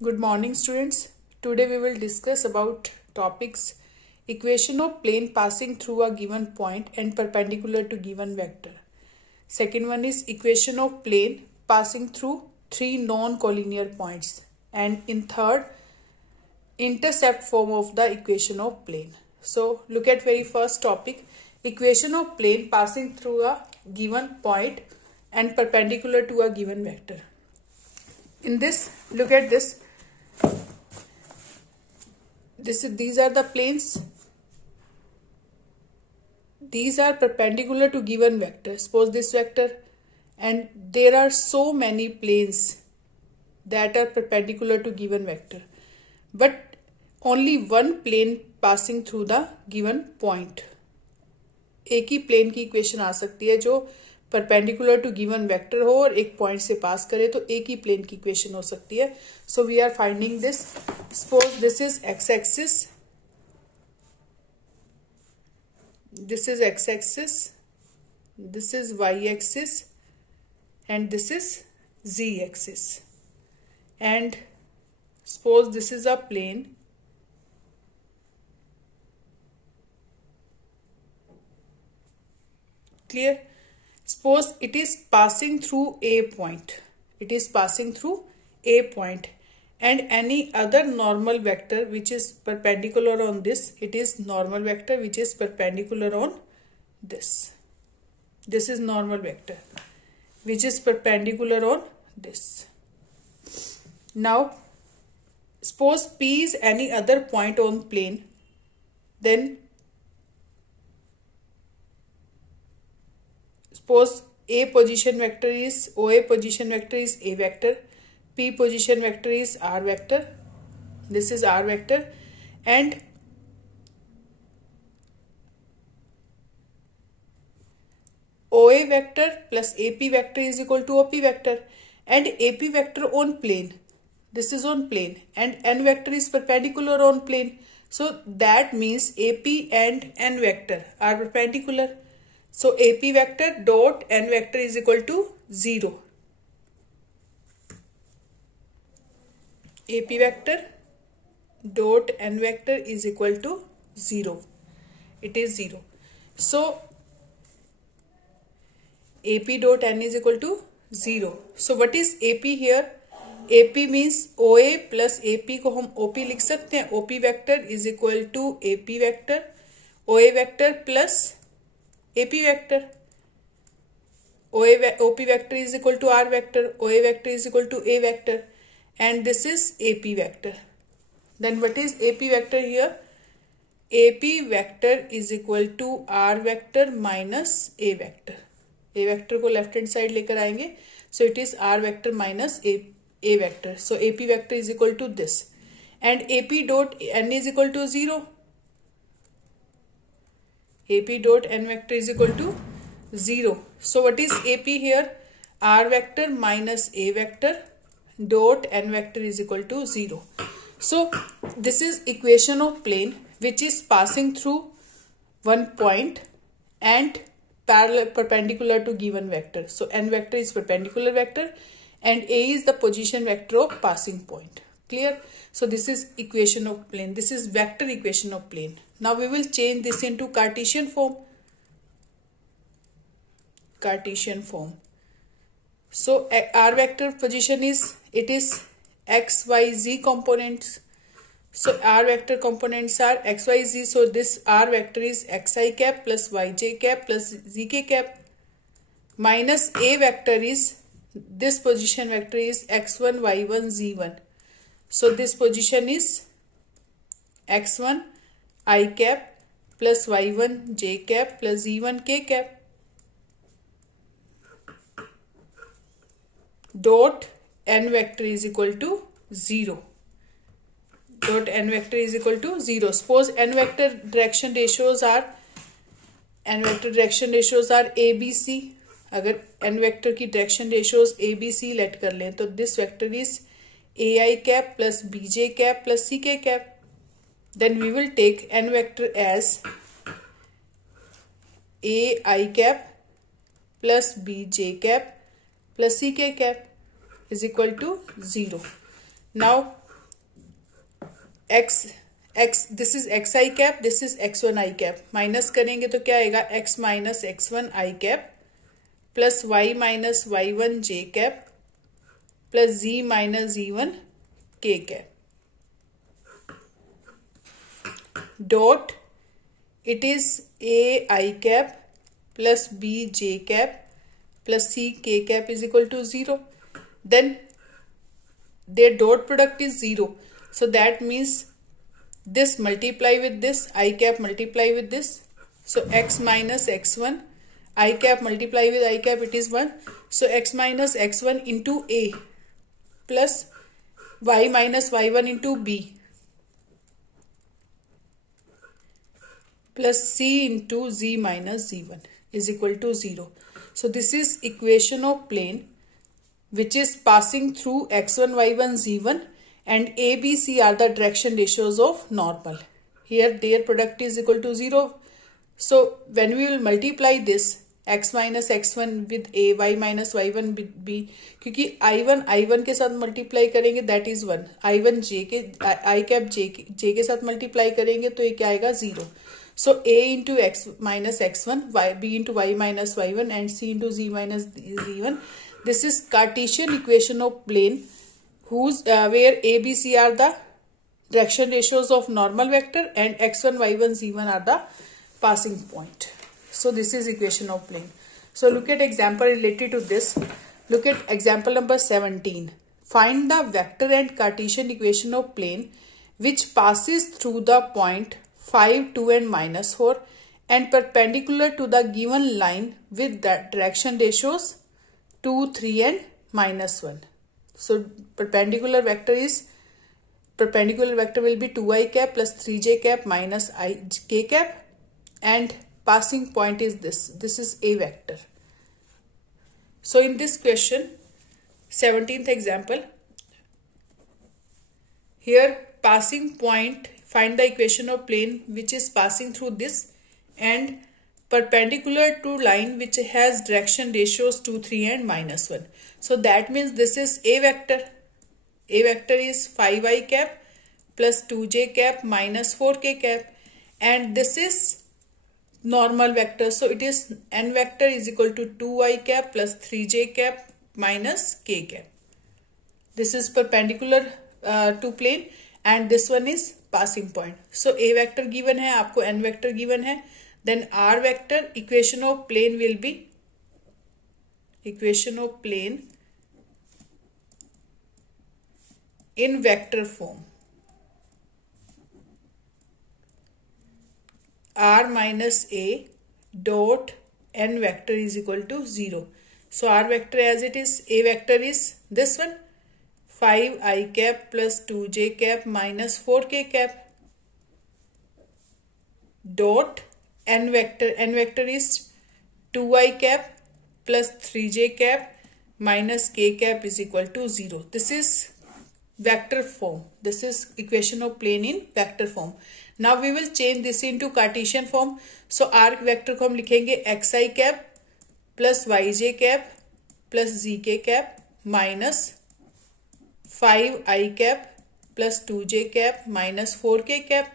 Good morning, students. Today we will discuss about topics equation of plane passing through a given point and perpendicular to given vector. Second one is equation of plane passing through three non-collinear points, and in third, intercept form of the equation of plane. So look at very first topic, equation of plane passing through a given point and perpendicular to a given vector. In this, look at this. These are the planes. These are perpendicular to given vector. Suppose this vector, and there are so many planes that are perpendicular to given vector, but only one plane passing through the given point. एक ही plane की equation आ सकती है जो perpendicular to given vector हो और एक point से पास करे, तो एक ही प्लेन की इक्वेशन हो सकती है. So we are finding this. Suppose this is x axis, this is x axis, this is y axis, and this is z axis, and suppose this is a plane. Clear? Suppose it is passing through a point. It is passing through a point, and any other normal vector which is perpendicular on this. It is normal vector which is perpendicular on this. This is normal vector which is perpendicular on this. Now, suppose P is any other point on plane, then suppose A position vector is OA position vector is A vector, P position vector is R vector, this is R vector, and OA vector plus AP vector is equal to OP vector, and AP vector on plane, this is on plane, and N vector is perpendicular on plane. So that means AP and N vector are perpendicular. So AP vector dot N vector is equal to 0. AP vector dot N vector is equal to 0. It is 0. So AP dot N is equal to 0. So what is AP here? AP means OA plus AP को हम OP लिख सकते हैं. OP vector is equal to AP vector, OA vector plus AP vector. OP vector is equal to R vector, OA vector is equal to A vector, and this is AP vector. Then what is AP vector here? AP vector is equal to R vector minus A vector. A vector को left hand side लेकर आएंगे, so it is R vector minus A vector. So AP vector is equal to this, and AP dot N is equal to 0. AP dot N vector is equal to 0. So what is AP here? R vector minus A vector dot N vector is equal to 0. So this is equation of plane which is passing through one point and perpendicular to given vector. So N vector is perpendicular vector and A is the position vector of passing point. Clear? So this is equation of plane. This is vector equation of plane. Now we will change this into Cartesian form. Cartesian form. So R vector position is, it is x, y, z components. So R vector components are x, y, z. So this R vector is xi cap plus yj cap plus zk cap, minus A vector is, this position vector is x1, y1, z1. So this position is x1 I cap plus y1 j cap plus z1 k cap, dot N vector is equal to 0. Dot N vector is equal to 0. Suppose N vector direction ratios are A B C. अगर N vector की direction ratios A B C let कर लें, तो this vector is AI cap plus BJ cap plus CK cap. Then we will take N vector as AI cap plus BJ cap plus CK cap is equal to 0. Now this is x I cap, this is x1 I cap, minus करेंगे तो क्या आएगा x minus x1 I cap plus y minus y1 j cap plus z minus z1 k cap dot it is a I cap plus b j cap plus c k cap is equal to 0. Then their dot product is 0. So that means this multiply with this, I cap multiply with this. So x minus x1, I cap multiply with I cap, it is 1. So x minus x1 into a plus y minus y1 into b plus c into z minus z1 is equal to 0. So this is equation of plane which is passing through x1, y1, z1 and a, b, c are the direction ratios of normal. Here their product is equal to 0. So when we will multiply this x minus x1 with a, y minus y1 with b, क्योंकि i1 के साथ multiply करेंगे that is 1, i1 j के I cap j के साथ multiply करेंगे तो ये क्या आएगा 0. So a into x minus x1, b into y minus y1 and c into z minus z1. This is Cartesian equation of plane whose where a, b, c are the direction ratios of normal vector and x1, y1, z1 are the passing point. So this is equation of plane. So look at example related to this. Look at example number 17. Find the vector and Cartesian equation of plane which passes through the point 5, 2 and minus 4 and perpendicular to the given line with the direction ratios 2, 3 and minus 1. So perpendicular vector will be 2i cap plus 3j cap minus I k cap and passing point is this. This is a vector. So in this question, 17th example, here passing point, find the equation of plane which is passing through this and perpendicular to line which has direction ratios 2, 3 and minus 1. So that means this is a vector. A vector is 5i cap plus 2j cap minus 4k cap and this is normal vector. So it is n vector is equal to 2i cap plus 3j cap minus k cap. This is perpendicular to plane and this one is passing point. So a vector given है, आपको n vector given है, then r vector equation of plane will be equation of plane in vector form. R minus a dot n vector is equal to 0. So r vector as it is, a vector is this one 5i cap plus 2j cap minus 4k cap dot n vector is 2i cap plus 3j cap minus k cap is equal to 0. This is vector form. This is equation of plane in vector form. Now we will change this into Cartesian form. So r vector को हम लिखेंगे xi cap plus yj cap plus zk cap minus 5i cap plus 2j cap minus 4k cap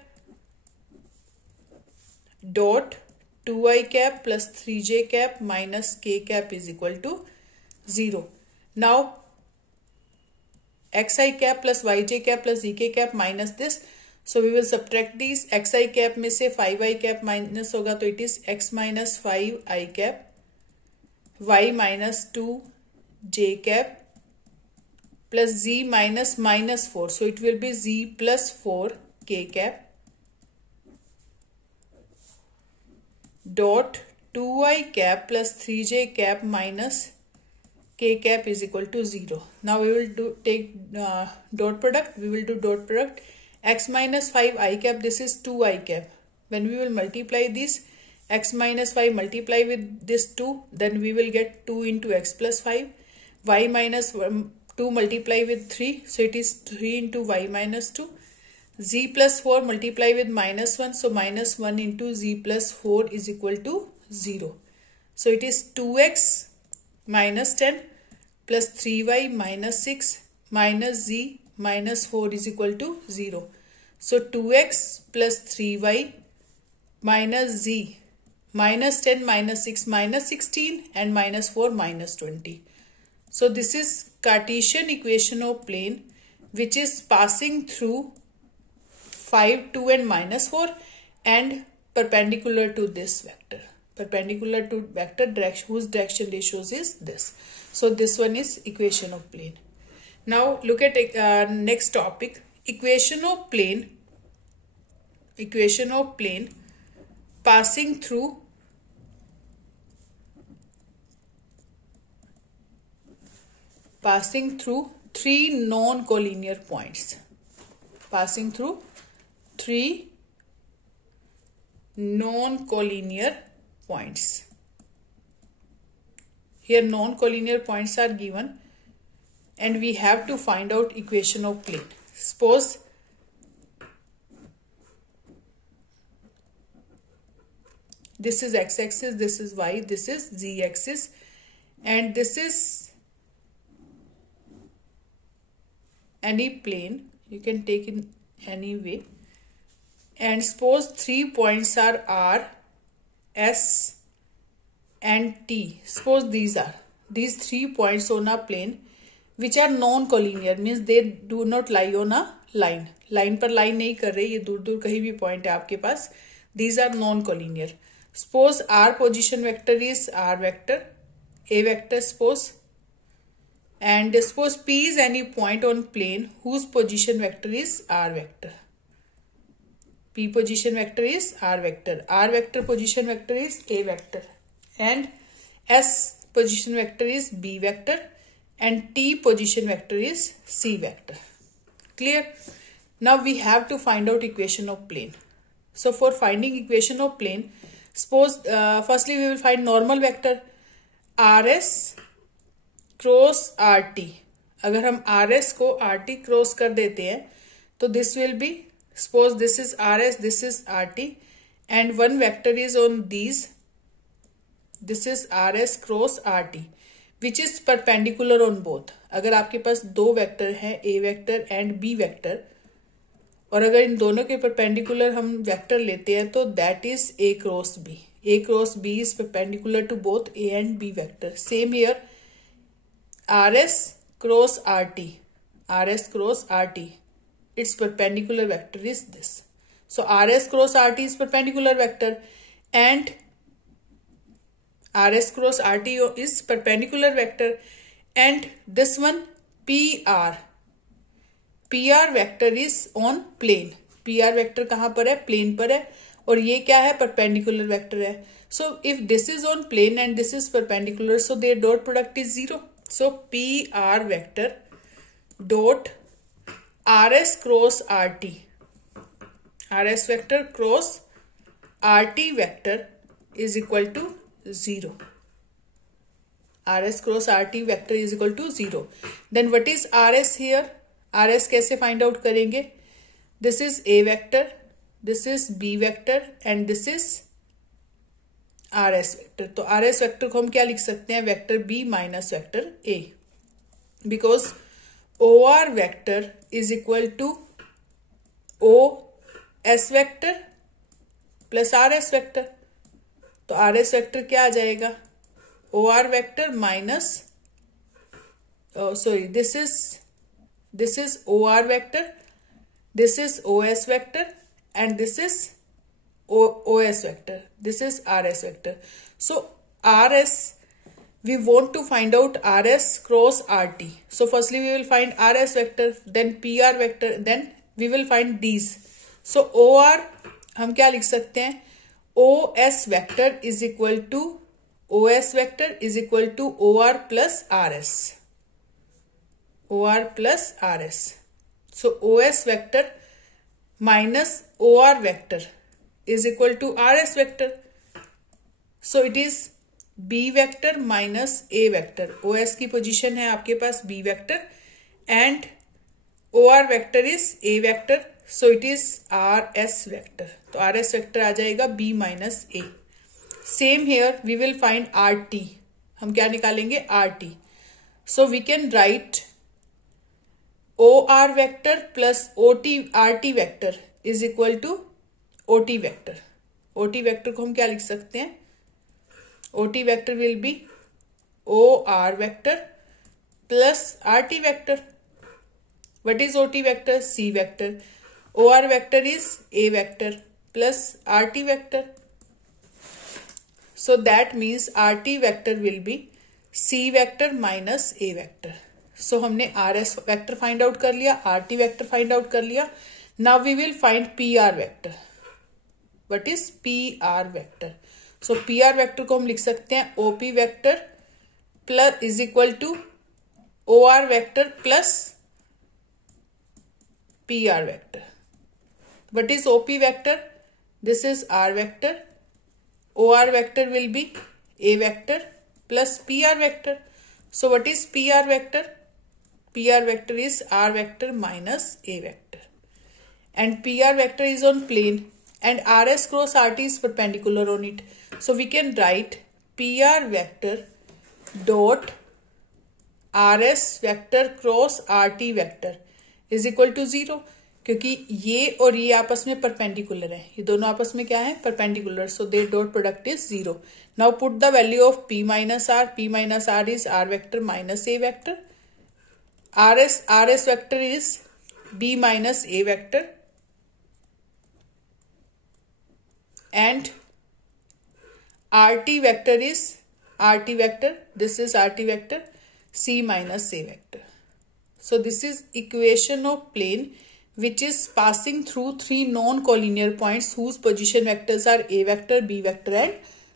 dot 2i cap plus 3j cap minus k cap is equal to 0. Now xi cap plus yj cap plus zk cap minus this. So we will subtract these. xi cap में से 5i cap minus होगा तो it is x minus 5i cap y minus 2j cap plus z minus minus 4. So it will be z plus 4 k cap dot 2i cap plus 3j cap minus k cap is equal to 0. Now we will take dot product. We will do dot product. X minus 5i cap, this is 2i cap. When we will multiply this, x minus 5 multiply with this 2, then we will get 2 into x plus 5. Y minus 2 multiply with 3, so it is 3 into y minus 2. Z plus 4 multiply with minus 1, so minus 1 into z plus 4 is equal to 0. So it is 2x minus 10 plus 3y minus 6 minus z minus 4 is equal to 0. So 2x plus 3y minus z minus 10 minus 6 minus 16 and minus 4 minus 20. So this is Cartesian equation of plane which is passing through 5, 2 and minus 4 and perpendicular to this vector. Perpendicular to vector direction whose direction ratios is this. So this one is equation of plane. Now look at next topic. Equation of plane passing through three non-collinear points. Passing through three non-collinear points. Here non-collinear points are given and we have to find out equation of plane. Suppose this is x-axis, this is y, this is z-axis, and this is any plane. You can take in any way. And suppose 3 points are R, S and T. Suppose these 3 points on a plane which are non-collinear, means they do not lie on a line. Line पर line नहीं कर रहे, ये दूर दूर कहीं भी point है आपके पास. These are non-collinear. Suppose R position vector is R vector, A vector suppose, and suppose P is any point on plane whose position vector is R vector. P position vector is R vector. R vector position vector is A vector. And S position vector is B vector. And T position vector is C vector. Clear? Now we have to find out equation of plane. So for finding equation of plane, suppose firstly we will find normal vector RS cross RT. अगर हम RS को RT cross कर देते हैं तो this will be, suppose this is RS, this is RT and one vector is on these. This is RS cross RT which is perpendicular on both. अगर आपके पास दो वेक्टर हैं A vector and B vector और अगर इन दोनों के perpendicular हम vector लेते हैं तो that is A cross B. A cross B is perpendicular to both A and B vector. Same here, RS cross RT. RS cross RT. Its perpendicular vector is this. So RS cross RT is perpendicular vector and RS cross RT is perpendicular vector and this one PR. PR vector is on plane. PR vector कहाँ पर है? Plane पर है और ये क्या है? Perpendicular vector है. So if this is on plane and this is perpendicular, so their dot product is 0. So PR vector dot RS cross RT. RS vector cross RT vector is equal to 0. RS cross RT vector is equal to 0. Then what is RS here? RS कैसे find out करेंगे? This is A vector, this is B vector and this is RS vector. तो RS vector को हम क्या लिख सकते हैं? Vector B minus vector A. Because OR vector is equal to OS vector plus RS vector. तो RS vector क्या आ जाएगा? OR vector minus, this is OR vector, this is OS vector and this is OS vector. This is RS vector. So RS, we want to find out RS cross RT. So firstly we will find RS vector, then PR vector, then we will find these. So OR हम क्या लिख सकते हैं? OS vector is equal to OS vector is equal to OR plus RS. OR plus RS. So OS vector minus OR vector is equal to RS vector. So it is B vector minus A vector. OS की position है आपके पास B vector and OR vector is A vector. So it is RS vector. तो RS vector आ जाएगा B minus A. Same here we will find RT. हम क्या निकालेंगे? RT. So we can write OR vector plus RT vector is equal to OT vector. OT vector को हम क्या लिख सकते हैं? OT vector will be OR vector plus RT vector. What is OT vector? C vector. OR vector is A vector plus RT vector. So that means RT vector will be C vector minus A vector. So हमने RS vector find out कर लिया, RT vector find out कर लिया. Now we will find PR vector. What is PR vector? So PR vector को हम लिख सकते हैं OP vector plus is equal to OR vector plus PR vector. What is OP vector? This is R vector. OR vector will be A vector plus PR vector. So what is PR vector? PR vector is R vector minus A vector. And PR vector is on plane and RS cross RT is perpendicular on it. So we can write PR vector dot RS vector cross RT vector is equal to 0. क्योंकि ये और ये आपस में perpendicular है, ये दोनों आपस में क्या है? Perpendicular. So there dot product is 0. Now put the value of P minus R. P minus R is R vector minus A vector. RS vector is B minus A vector. And RT vector is RT vector. This is RT vector. C minus A vector. So this is equation of plane which is passing through three non-collinear points whose position vectors are A vector, B vector and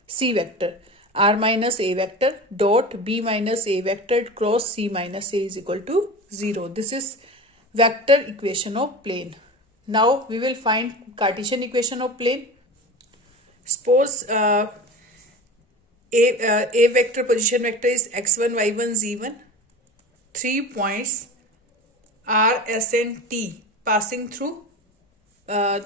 C vector. R minus A vector dot B minus A vector cross C minus A is equal to 0. This is vector equation of plane. Now we will find Cartesian equation of plane. Suppose A vector position vector is x1, y1, z1. 3 points R, S and T passing through.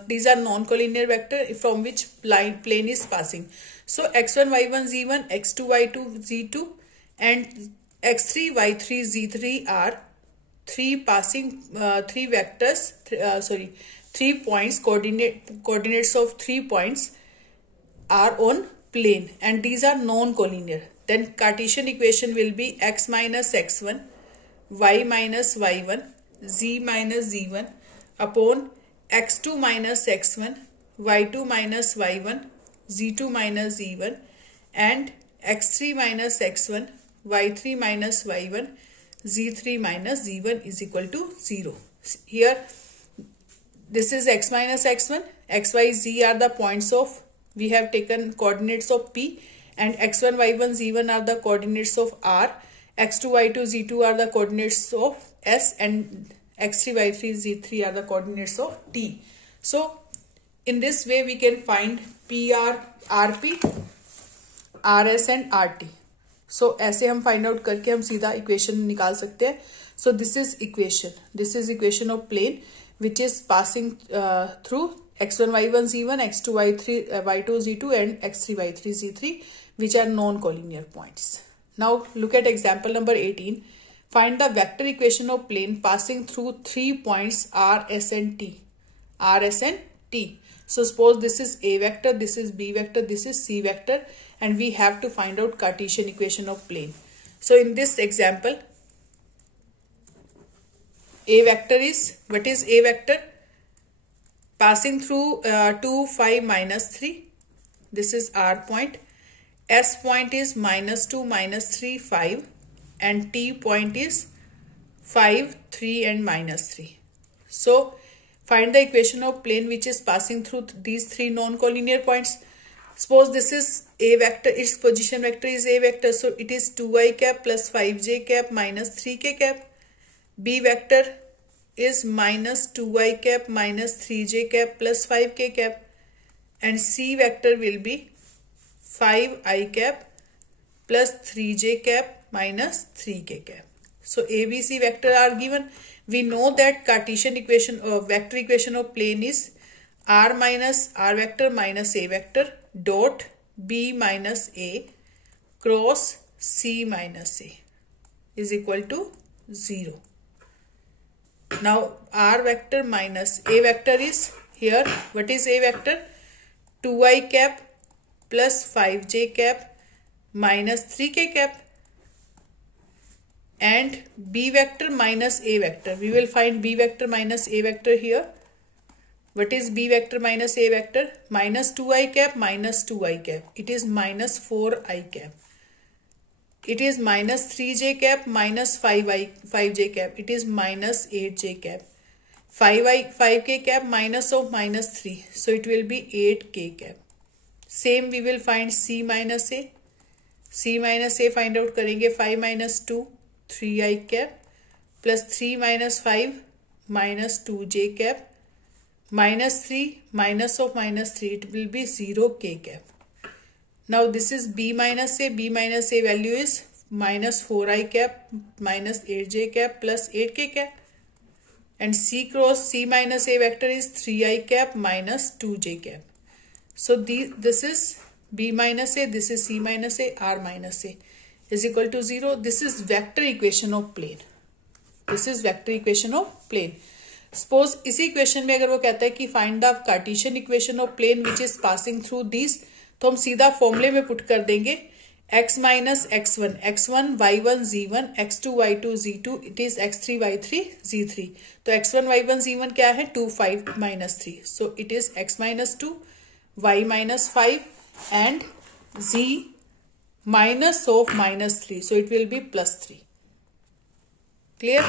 These are non-collinear vector from which plane is passing. So x1, y1, z1, x2, y2, z2 and x3, y3, z3 are three vectors. Three points. Coordinates of 3 points are on plane and these are non-collinear. Then Cartesian equation will be x minus x1, y minus y1, z minus z1 upon x2 minus x1, y2 minus y1, z2 minus z1 and x3 minus x1, y3 minus y1, z3 minus z1 is equal to 0. Here this is x minus x1, x, y, z are the points of, we have taken coordinates of P, and x1, y1, z1 are the coordinates of R, x2, y2, z2 are the coordinates of S and x3, y3, z3 are the coordinates of T. So in this way we can find PR, RP, RS and RT. So ऐसे हम find out करके हम सीधा equation निकाल सकते हैं. So this is equation of plane which is passing through x1, y1, z1, x2, y3, y2, z2 and x3, y3, z3 which are non-collinear points. Now look at example number 18. Find the vector equation of plane passing through 3 points R, S and T. R, S and T. So suppose this is A vector, this is B vector, this is C vector and we have to find out Cartesian equation of plane. So in this example, A vector is, what is A vector? Passing through 2, 5, minus 3. This is R point. S point is minus 2, minus 3, 5 and T point is 5, 3 and minus 3. So find the equation of plane which is passing through these three non-collinear points. Suppose this is A vector, its position vector is A vector. So it is 2i cap plus 5j cap minus 3k cap. B vector is minus 2i cap minus 3j cap plus 5k cap. And C vector will be 5i cap plus 3j cap minus 3k cap. So A, B, C vector are given. We know that Cartesian equation or vector equation of plane is R minus R vector minus A vector dot B minus A cross C minus A is equal to 0. Now r vector minus a vector is here. What is a vector? 2i cap plus 5j cap minus 3k cap, and b vector minus a vector. We will find b vector minus a vector here. What is b vector minus a vector? Minus 2i cap minus 2i cap. It is minus 4i cap. It is minus 3j cap minus 5j cap. It is minus 8j cap. 5k cap minus of minus 3. So it will be 8k cap. Same we will find c minus a. c minus a find out करेंगे. 5 minus 2 3i cap plus 3 minus 5 minus 2j cap minus 3 minus of minus 3. It will be 0k cap. Now this is b minus a. b minus a value is minus 4i cap minus 8j cap plus 8k cap, and c cross c minus a vector is 3i cap minus 2j cap. So this is b minus a, this is c minus a, r minus a is equal to 0. This is vector equation of plane. This is vector equation of plane. Suppose इसी equation में अगर वो कहता है कि find the Cartesian equation of plane which is passing through this, तो हम सीधा फॉर्मूले में पुट कर देंगे x minus x1, x1 y1 z1, x2 y2 z2, it is x3 y3 z3. तो x1 y1 z1 क्या है? 2 5 minus 3. So it is x minus 2 y minus 5 and z minus of minus 3. So it will be plus 3. Clear?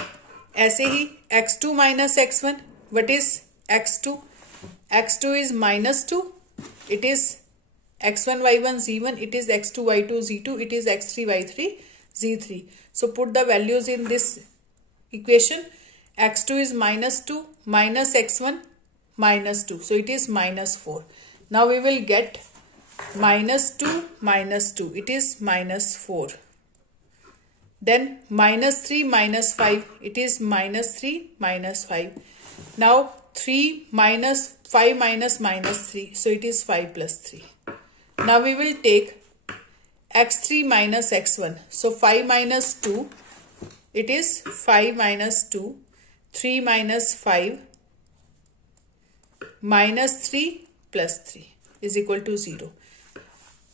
ऐसे ही x2 minus x1, what is x2? x2 is minus 2. It is x1 y1 z1, it is x2 y2 z2, it is x3 y3 z3. So put the values in this equation. x2 is minus 2 minus x1 minus 2, so it is minus 4. Now we will get minus 2 minus 2, it is minus 4. Then minus 3 minus 5, it is minus 3 minus 5. Now 3 minus 5 minus minus 3, so it is 5 plus 3. Now we will take x3 minus x1. So 5 minus 2, it is 5 minus 2, 3 minus 5 minus 3 plus 3 is equal to 0.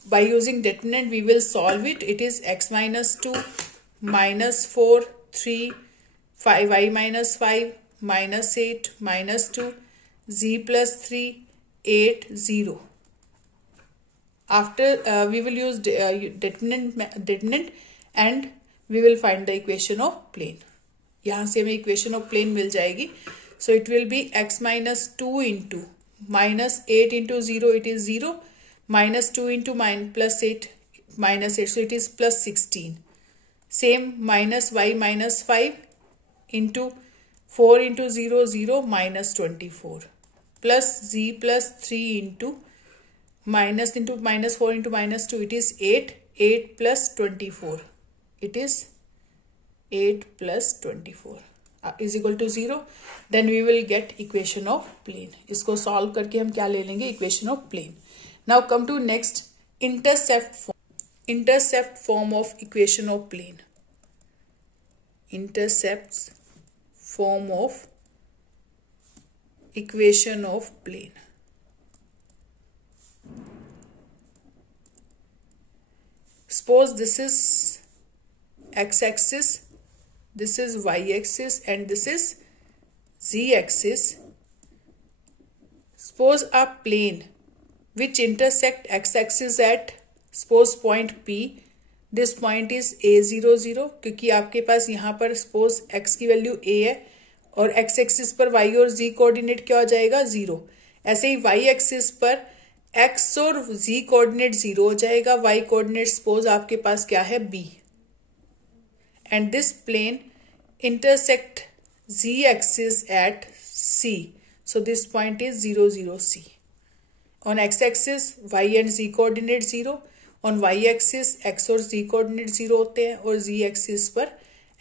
By using determinant we will solve it. It is x minus 2 minus 4 3 5 y minus 5 minus 8 minus 2 z plus 3 8 0. After we will use determinant and we will find the equation of plane. यहाँ से हमें equation of plane मिल जाएगी. So it will be x minus 2 into minus 8 into 0, it is 0, minus 2 into plus 8 minus 8, so it is plus 16. Same minus y minus 5 into 4 into 0 0 minus 24 plus z plus 3 into minus 4 into minus 2, it is 8. 8 plus 24, it is 8 plus 24 is equal to 0. Then we will get equation of plane. इसको solve करके हम क्या ले लेंगे? Equation of plane. Now come to next, intercept form. Intercept form of equation of plane. Intercepts form of equation of plane. Suppose this is x-axis, this is y-axis, and this is z-axis. Suppose a plane which intersect x-axis at, suppose point P. This point is a0 0, क्योंकि आपके पास यहाँ पर suppose x की value a है और x-axis पर y और z coordinate क्या हो जाएगा? 0. ऐसे ही y-axis पर x और z कोऑर्डिनेट 0 हो जाएगा. y कोऑर्डिनेट सपोज आपके पास क्या है? b. And this plane intersect z axis at c. So this point is 0 0 c. On x axis y and z coordinate 0. On y axis x और z coordinate 0 होते हैं और z axis पर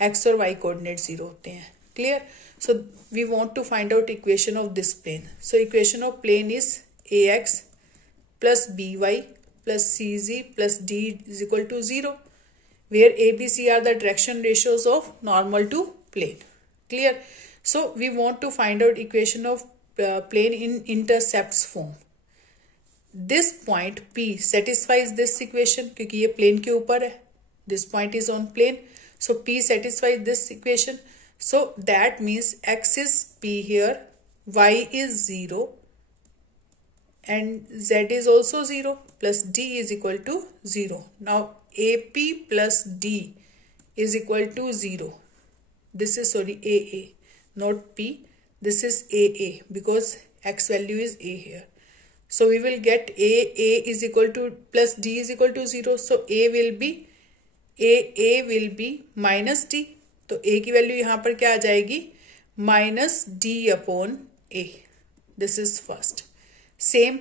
x और y coordinate 0 होते हैं. Clear? So we want to find out equation of this plane. So equation of plane is ax plus by plus cz plus d is equal to 0, where a, b, c are the direction ratios of normal to plane. Clear? So we want to find out equation of plane in intercepts form. This point P satisfies this equation क्योंकि ये plane के ऊपर है. This point is on plane. So P satisfies this equation. So that means X is P here, Y is 0 and Z is also 0 plus D is equal to 0. Now AP plus D is equal to 0. This is AA, not P. This is AA because X value is A here. So we will get A is equal to plus D is equal to 0. So A will be minus D. तो A की value यहाँ पर क्या आ जाएगी? Minus D upon A. This is first. Same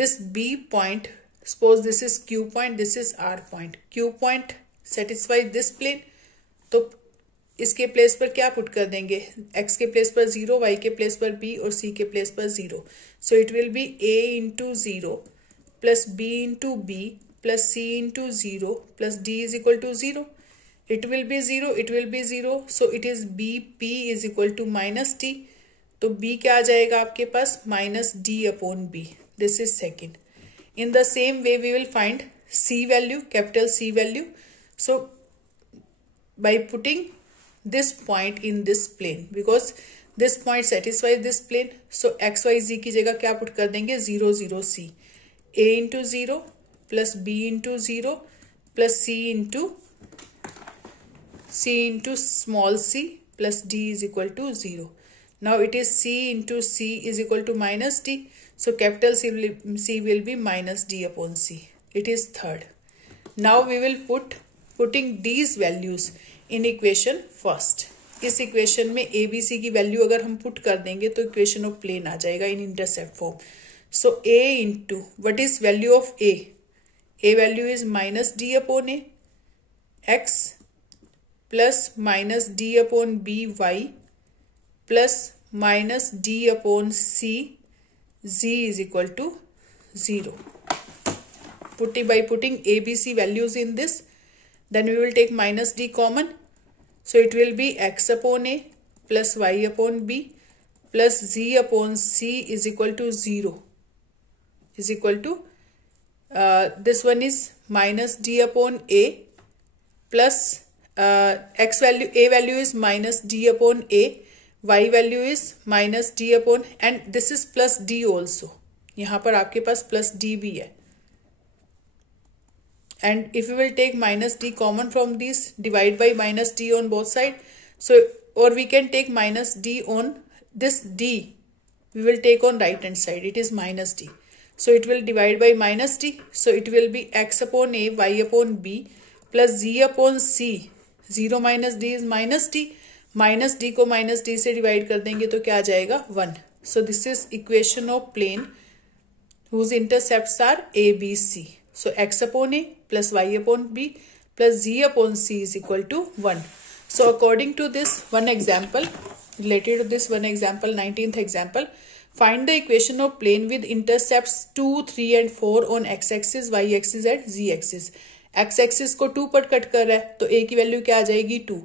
this B point, suppose this is Q point, this is R point. Q point satisfy this plane. तो इसके place पर क्या पुट कर देंगे? X के प्लेस पर 0, Y के प्लेस पर B और C के प्लेस पर 0. So it will be A into 0 plus B into B plus C into 0 plus D is equal to 0. It will be 0, it will be 0. So it is BP is equal to minus D. तो B क्या आ जाएगा आपके पास? Minus D upon B. This is second. In the same way we will find C value, capital C value. So by putting this point in this plane, because this point satisfies this plane, so x, y, z की जगह क्या put कर देंगे? 0, 0, C. A into 0 plus B into 0 plus C into small c plus D is equal to 0. Now it is C into C is equal to minus D. So capital C will be minus D upon C. It is third. Now we will putting these values in equation first. इस equation में ABC की value अगर हम put कर देंगे तो equation of plane आ जाएगा in intercept form. So A into what is value of A? A value is minus D upon A, X plus minus D upon B, Y plus minus D upon C, Z is equal to 0. By putting ABC values in this, then we will take minus D common. So it will be X upon A plus Y upon B plus Z upon C is equal to 0. Is equal to this one is minus D upon A plus X value, A value is minus D upon A, Y value is minus D upon, and this is plus D also. यहाँ पर आपके पास plus D भी है. And if we will take minus D common from this, divide by minus D on both sides. So or we can take minus D on this D. We will take on right hand side. It is minus D. So it will divide by minus D. So it will be X upon A, Y upon B plus Z upon C. 0 minus D is minus D. Minus D को minus D से divide कर देंगे तो क्या आ जाएगा? 1. So this is equation of plane whose intercepts are A, B, C. So X upon A plus Y upon B plus Z upon C is equal to 1. So according to this one example, related to this one example, 19th example, find the equation of plane with intercepts 2, 3 and 4 on x-axis, y-axis and z-axis. x-axis को 2 पर cut कर रहा है तो a की value क्या आ जाएगी? 2.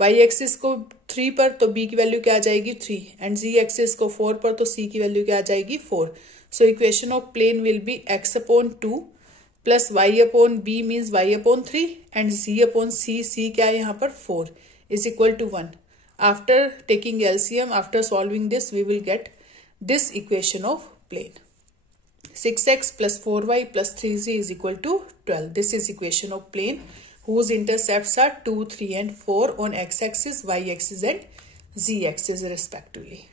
y-axis को 3 पर तो b की वैल्यू क्या आ जाएगी? 3. and z-axis को 4 पर तो c की वैल्यू क्या आ जाएगी? 4. So equation of plane will be x upon 2 plus y upon b means y upon 3 and z upon c, c क्या है यहाँ पर? 4 is equal to 1. After taking LCM, after solving this, we will get this equation of plane. 6x plus 4y plus 3z is equal to 12. This is equation of plane whose intercepts are 2, 3 and 4 on x-axis, y-axis and z-axis respectively.